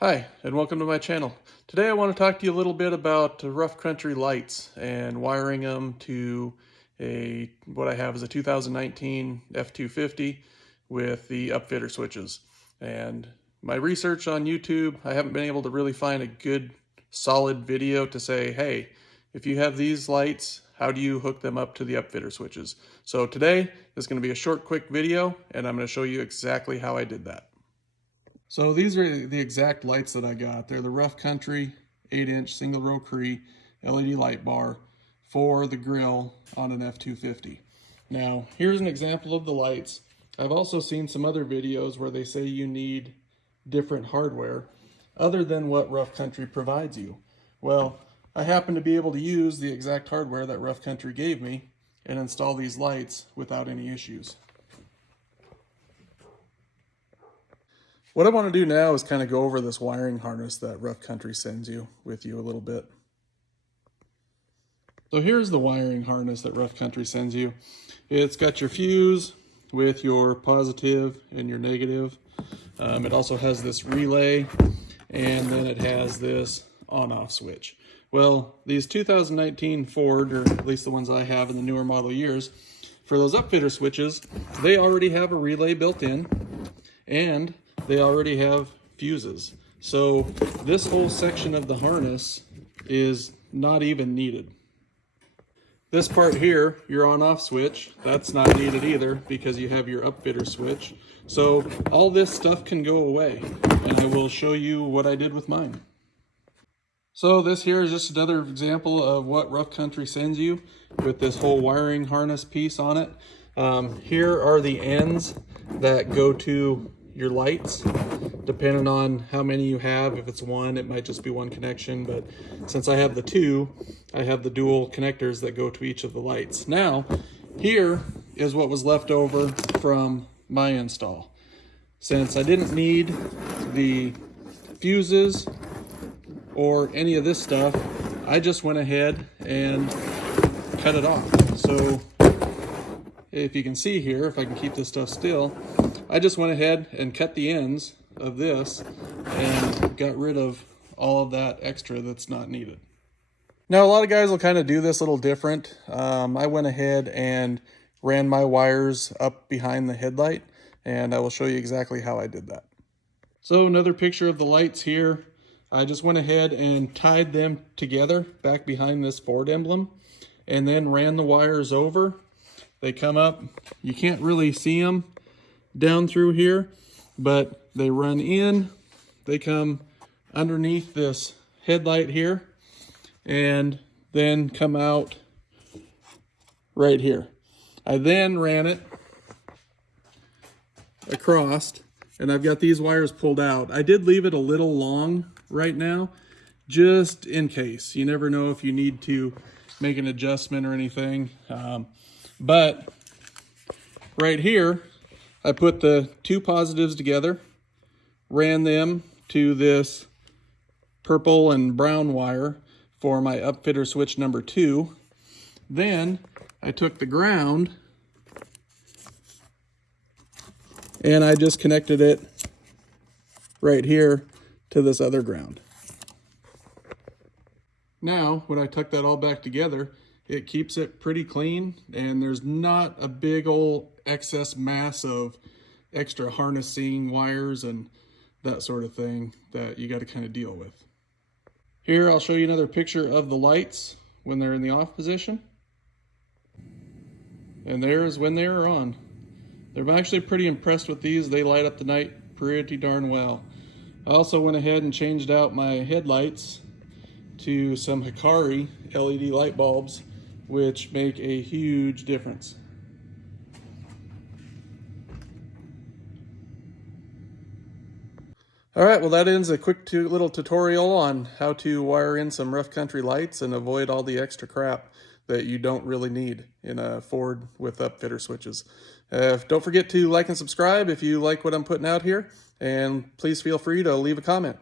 Hi, and welcome to my channel. Today I want to talk to you a little bit about rough country lights and wiring them to what I have is a 2019 F250 with the Upfitter switches. And my research on YouTube, I haven't been able to really find a good solid video to say, hey, if you have these lights, how do you hook them up to the Upfitter switches? So today is going to be a short, quick video, and I'm going to show you exactly how I did that. So these are the exact lights that I got. They're the Rough Country 8-inch single row Cree LED light bar for the grill on an F250. Now, here's an example of the lights. I've also seen some other videos where they say you need different hardware other than what Rough Country provides you. Well, I happen to be able to use the exact hardware that Rough Country gave me and install these lights without any issues. What I want to do now is kind of go over this wiring harness that Rough Country sends you with you a little bit. So here's the wiring harness that Rough Country sends you. It's got your fuse with your positive and your negative. It also has this relay, and then it has this on-off switch. Well, these 2019 Ford, or at least the ones I have in the newer model years, for those Upfitter switches, they already have a relay built in, and they already have fuses. So this whole section of the harness is not even needed. This part here, your on-off switch, that's not needed either because you have your Upfitter switch. So all this stuff can go away, and I will show you what I did with mine. So this here is just another example of what Rough Country sends you with this whole wiring harness piece on it. Here are the ends that go to your lights, depending on how many you have. If it's one, it might just be one connection, but since I have the two, I have the dual connectors that go to each of the lights. Now, here is what was left over from my install. Since I didn't need the fuses or any of this stuff, I just went ahead and cut it off. So if you can see here, if I can keep this stuff still, I just went ahead and cut the ends of this and got rid of all of that extra that's not needed. Now, a lot of guys will kind of do this a little different. I went ahead and ran my wires up behind the headlight, and I will show you exactly how I did that. So another picture of the lights here. I just went ahead and tied them together back behind this Ford emblem and then ran the wires over. They come up, you can't really see them down through here, but they run in, they come underneath this headlight here, and then come out right here. I then ran it across, and I've got these wires pulled out. I did leave it a little long right now, just in case. You never know if you need to make an adjustment or anything. But right here, I put the two positives together, ran them to this purple and brown wire for my Upfitter switch number 2. Then I took the ground and I just connected it right here to this other ground. Now, when I tuck that all back together, it keeps it pretty clean, and there's not a big old excess mass of extra harnessing wires and that sort of thing that you got to kind of deal with. Here, I'll show you another picture of the lights when they're in the off position. And there's when they're on. They're actually pretty impressed with these. They light up the night pretty darn well. I also went ahead and changed out my headlights to some Hikari LED light bulbs, which make a huge difference. All right, well, that ends a quick little tutorial on how to wire in some Rough Country lights and avoid all the extra crap that you don't really need in a Ford with Upfitter switches. Don't forget to like and subscribe if you like what I'm putting out here, and please feel free to leave a comment.